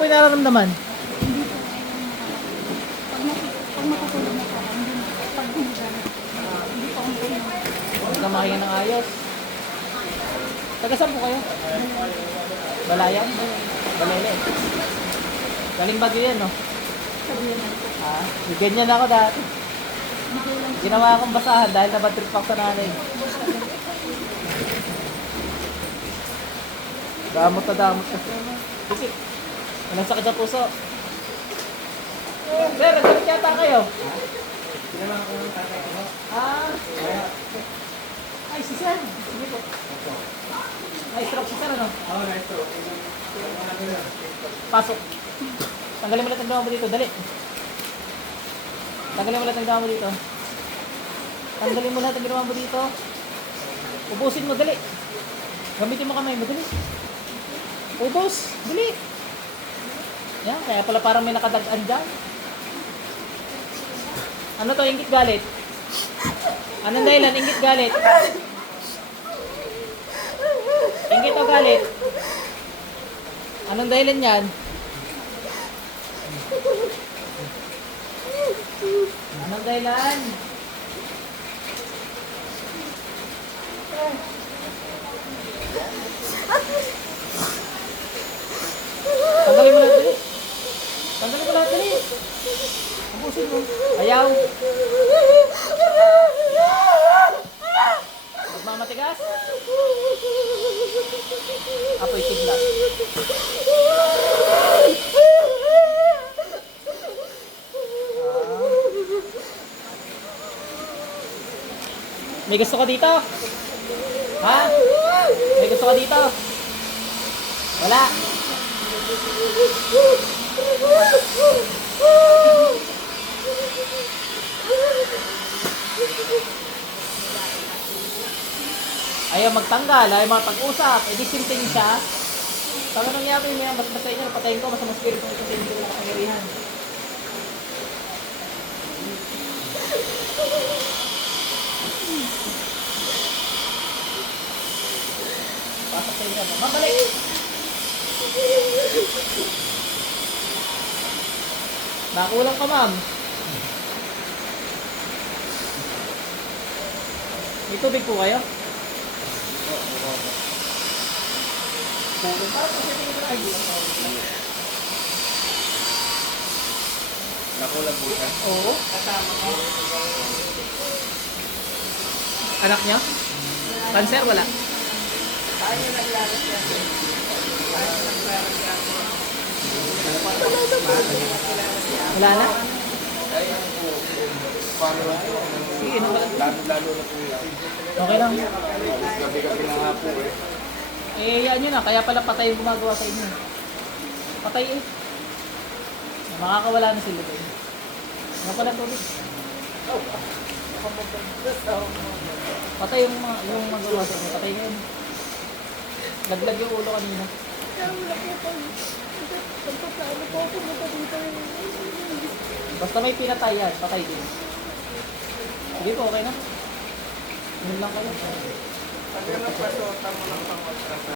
po yung nararamdaman? Pag, matutulog na ako, pag na, hindi po ako. Huwag ka makahinga ng ayos. Taga saan po kayo? Balayan? Balele. Galing bagyo yan, no? Na. Ha? Ganyan ako dati. Ginawa akong basahan dahil nabatrip ako sa nanay. Damot na damot na. Kasi, walang sakit sa puso. Sir, nagkalit yata kayo. Ah. Ay, si Sir. Sige po. Ay, stroke si Sir, ano? Oo, nice to. Pasok. Tanggalin mo lahat ng dama mo dito. Dali. Tanggalin mo lahat ng dama mo dito. Tanggalin mo lahat ng ginawa mo dito. Ubusin mo, dali. Gamitin mo kamay mo, dali. Ubus, dali. Yan, kaya pala parang may nakadagan dyan. Ano to, ingit galit? Anong dahilan, ingit galit? Ingit o galit? Anong dahilan yan? Anong dahilan? Tanggalin mo lahat dali. Tanggalin mo lahat dali. Ubusin mo. Ayaw. Magmamatigas? Apoy kidlat. May gusto ka dito? Ha? May gusto ka dito? Wala. Ayaw magtanggal, ayaw makapag-usap, edi sinting siya. Pag anong nangyari, may mas basta inyo, patayin ko, mas mas spirit ko kasi hindi ko na kapangyarihan. Pasok sa inyo. Mabalik! Nakulang ka, ma'am. May tubig po kayo? Nakulang po siya. Oo. Anak niya? Cancer? Wala. Wala na? Paano lang po? Sige, inom ka lang. Lalo-lalo na po yan. Okay lang. Gabi-gabi na po eh. Yan yun na. Kaya pala patay yung gumagawa sa inyo. Patay eh. Makakawala na sila doon. Nga pala tubig. Patay yung, yung magawa sa inyo. Patay ngayon. Laglag yung ulo kanina. Basta may pinatay yan, patay din. Sige po, okay na. Yun lang kayo.